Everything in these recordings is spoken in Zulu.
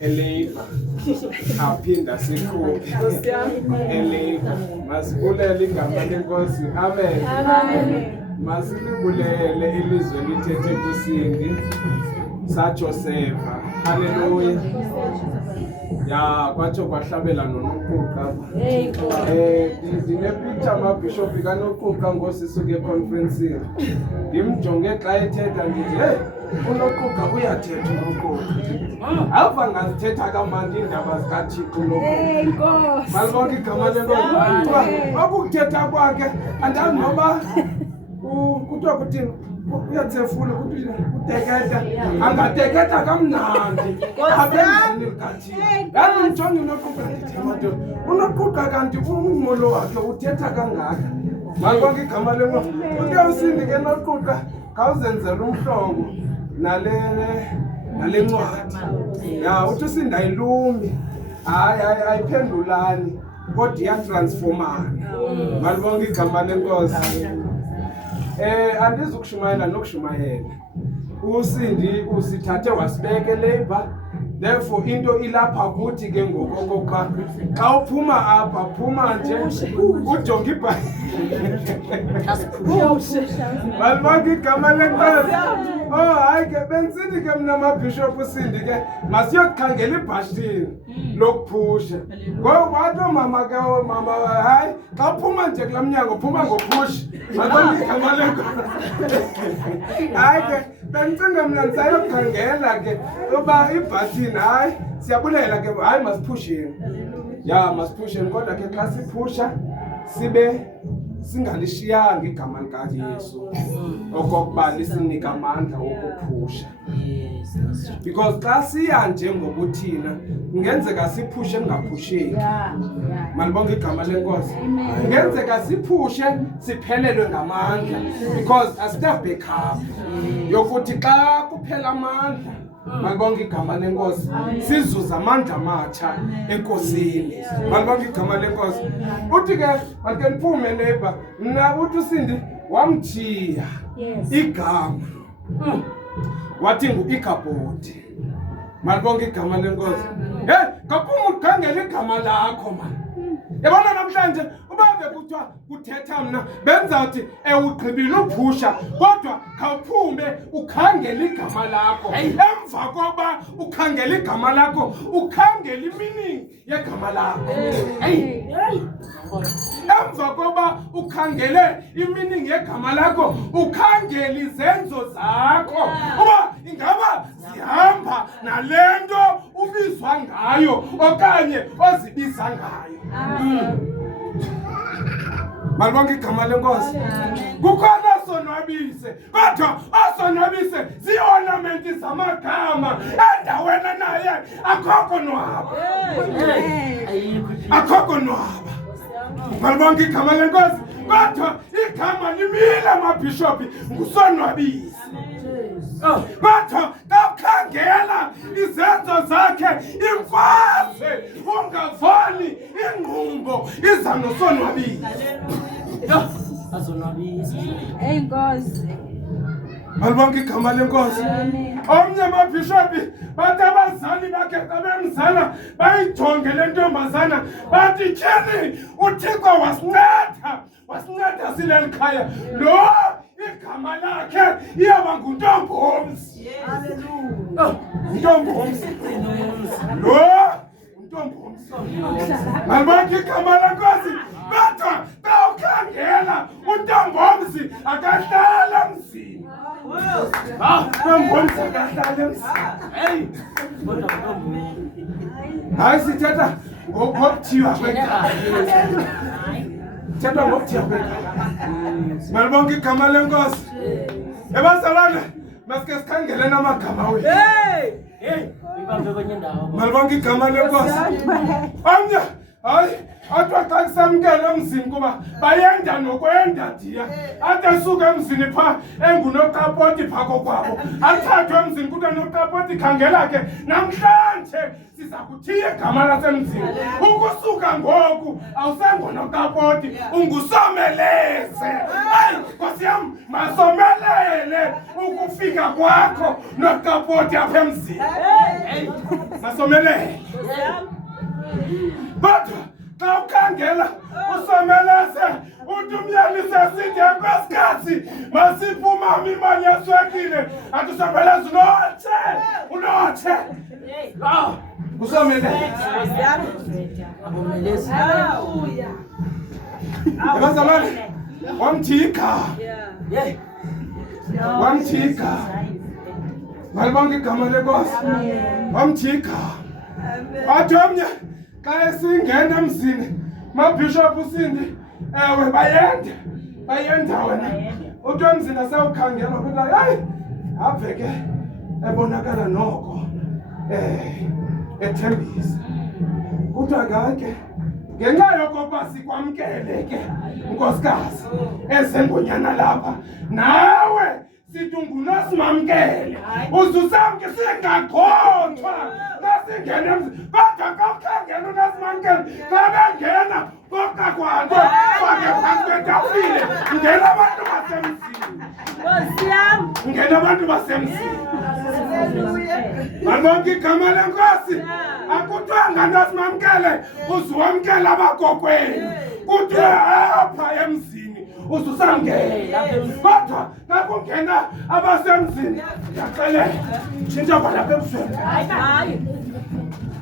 eLabour aphinda sikhuphe eLabour. Masibulele igama lenkosi. Amen. Masilibulele ilizwe lithethe kusindi saJosefa. Haleluya. Ya kwatsho kwahlabela noNokuqa. Ndine picture amabhishop kaNokuqa ngosisuke econference. Ndimjonge xa ethetha ndithi hey uNokuqa uyathetha uNokuqa. Ava ngazithetha kamandi indaba zikaThixo uNokuqa. Inkosi. Malibonke igama lenkosi. Akukuthetha kwakhe andazi noba kuthiwa kuthini uyathefula ukuthi uteketa angateketa kamnandi abenzini likaThixo. Yani mjonge uNokuqa ndithi amadoda uNokuqa kanti umolo wakhe uthetha kangaka. Malibonke igama lenkosi. Uyawusindi ke Nokuqa khawuzenzela umhlobo nale ncwadi. Ya uthi usindi ayilumi ayiphendulani kodwa iyatransformana. Malibonke igama lenkosi. Andizukushumayela nokushumayela. Usindi usithathe wasibeke eLabour. Therefore into ilapha kuthi ke ngokokuba xa uphuma apha phuma nje ujonge Malibonke igama lenkosi. Hayi ke bensithi ke mna amabhishop usindi ke masiyokhangela ibhashini lokuphusha. Ngoba wathi mama ke mama hayi xa uphuma nje kulaa mnyango phuma ngophusha. Malibonke igama lenkosi. Hayi ke bencinga mna ndisayokhangela ke uba ibhathini hayi siyabulela ke hayi masiphusheni. Ya masiphusheni kodwa ke xa siphusha sibe singalishiyanga igama likaYesu okokuba lisinika amandla okuphusha. Because xa siya nje ngokuthina kungenzeka siphushe ngaphusheki. Malibonke igama lenkosi. Kungenzeka siphushe siphelelwe ngamandla because asina backup yokuthi xa kuphela amandla malibonke igama lenkosi sizuza amandla amatsha enkosini. Malibonke igama lenkosi. Uthi ke malike niphume eLabour mna uthi usindi wamthiya igama wathi nguIkhabhodi. Malibonke igama lenkosi. Hey kaphuma ukhangela igama lakho man. Yabona namhlanje uba bekuthiwa kuthetha mna benzawuthi ugqibile uphusha kodwa khawuphume ukhangela igama lakho. Emva koba ukhangela igama lakho ukhangela iminingi yegama lakho. Emva koba ukhangele iminingi yegama lakho ukhangela izenzo zakho uba ingaba zihamba nalento ubizwa ngayo okanye ozibiza ngayo. Malibonke igama lenkosi. Kukhona sonwabise kodwa osonwabise zii-ornamenti zamagama endaweni naye akho nwaba. Akho nwaba. Malibonke igama lenkosi kodwa igama limile amabhishophi ngusonwabise. Kodwa kakhangela izenzo zakhe imfazwe ungavali ingqumbo iza nosonwabise. Azonwabise. Enkosi. Malibonke igama lenkosi. Omnye amabhishophi bathi abazali bakhe xa bemzala bayijonge le ntombazana bathi tyhini uThixo wasinceda sileli khaya. Lo igama lakhe iyaba nguNtombomzi. Haleluya. Ntombomzi. Lo Ntombomzi. Malibonke igama lenkosi. Kodwa xa ukhangela uNtombomzi akahlala emzini. Ntombomzi akahlala emzini. Hey. Hayi sithetha ngokuthiywa kwekhaya. Thetha ngokuthiywa kwekhaya. Malibonke igama lenkosi. Ebazalwane masike sikhangele namagama wethu. Hey! Ibambe kwenye ndawo. Malibonke igama lenkosi. Omnye hayi athi xa kusamkela emzini kuba bayenda nokwenda diya ade suke emzini pha engunokapoti phako kwabo athathwe emzini kude nokapoti khangela ke namhlanje siza kuthiya igama lasemzini ukusuka ngoku awusengonokapoti ungusomeleze hayi Nkosi yam masomelele ukufika kwakho nokapoti apha emzini masomelele kodwa xa ukhangela usomeleze uthi umyalisi esithi enkosikazi masiphuma imali yaswekile athi usomeleze unothe usomeleze abazalwane wamthika malibonke igama lenkosi wamthika athi omnye xa esingena emzini mabishop usindi ewe bayenda wena uthi emzini asewukhangela ukuthi hayi aveke ebonakala noko ethembisa kuthiwa ngake ngenxa yokokuba sikwamkele ke nkosikazi ezengonyana lapha nawe sithi ungunosimamkele uzusamke singagxothwa nasingena emzini kodwa xa ukhangela unosimamkele xa bengena koka kwanto fake phantsi kwetafile ngena abantu basemzini ngena abantu basemzini malibonke igama lenkosi akuthiwanga nosimamkele uziwamkele abakokwenu kuthiwa apha emzini uzusangena kodwa nakungena abasemzini ndiyaxelela tshintsha kwalapha ebusweni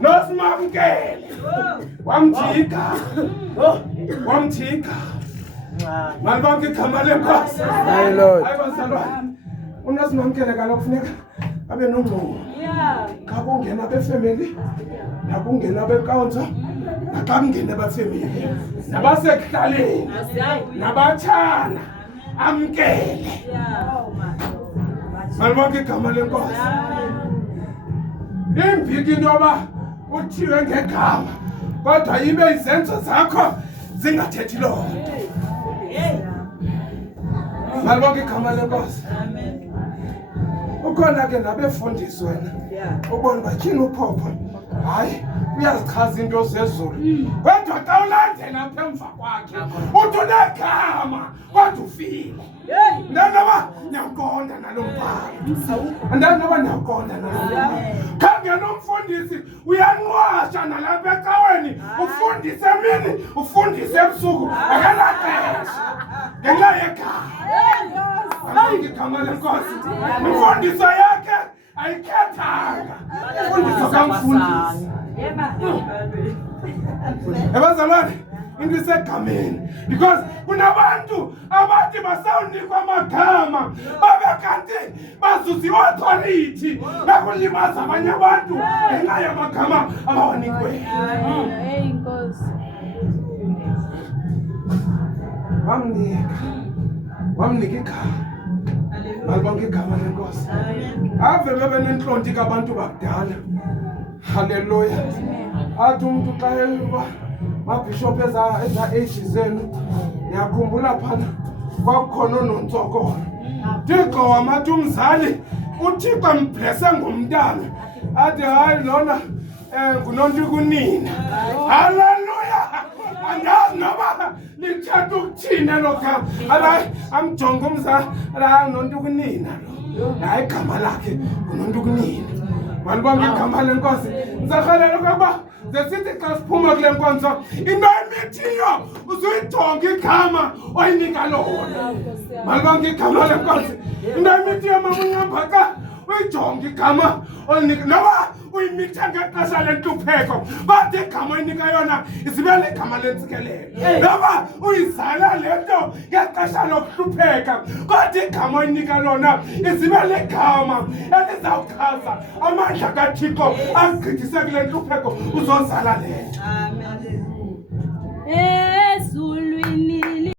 nosimamkele wamthika malibonke igama lenkosi hayi bazalwane unosimamkele kaloku funeka abe nongqondo xa kungena abefemeli nakungena abenkonzo naxa kungena abafemeli nabasekuhlaleni nabatshana amkele malibonke igama lenkosi imviki into yoba uthiwe ngegama kodwa ibe izenzo zakho zingathethi loo nto malibonke igama lenkosi ukhona ke nabefundisi wena ubona batyhini uphopho hayi uyazichaza into zezulu kodwa xa ulandela apha emva kwakhe uthi unegama kodwa ufile ndanoba niyawuqonda nalo mbhalo khangela umfundisi uyanqwasha nalapha ecaweni ufundise emini ufundise ebusuku akalaxesha ngenxa yegama igama lenkosi imfundiso yakhe ayikhethanga imfundiso kamfundisi abazalwane into isegameni because kunabantu abathi basawunikwa amagama babe kanti bazuza i-authority nakulimaza abanye abantu ngenxa yamagama abawanikweyo wamnika igama malibonke igama lenkosi ave bebe nentlonti kabantu bakudala haleluya athi umntu xa eba mabhishophu eza age zenu ndiyakhumbula phana kwakukhona nontsokolo Thixo wamathi umzali uThixo mblese ngomntana athi hayi lona ngunonto kunina haleluya andazi noba lithatha ukuthina lo gama ala amjonga umzali ala nonto kunina lo hayi igama lakhe ngunonto kunina malibonke igama lenkosi nizarhalela ukuba zesithi xa siphuma kule nkonzo into emithiyo uzuyijonga igama oyinika lona malibonke igama lenkosi into emithiyo mamunyambaka uyijonga igama oyinika noba uyimithe ngexesha lentlupheko bathi igama oyinika yona izibe ligama lentsikelelo noba uyizala le nto ngexesha lokuhlupheka kodwa igama oyinika lona izibe ligama elizawuchaza amandla kaThixo agqithise kule ntlupheko uzozala le nto.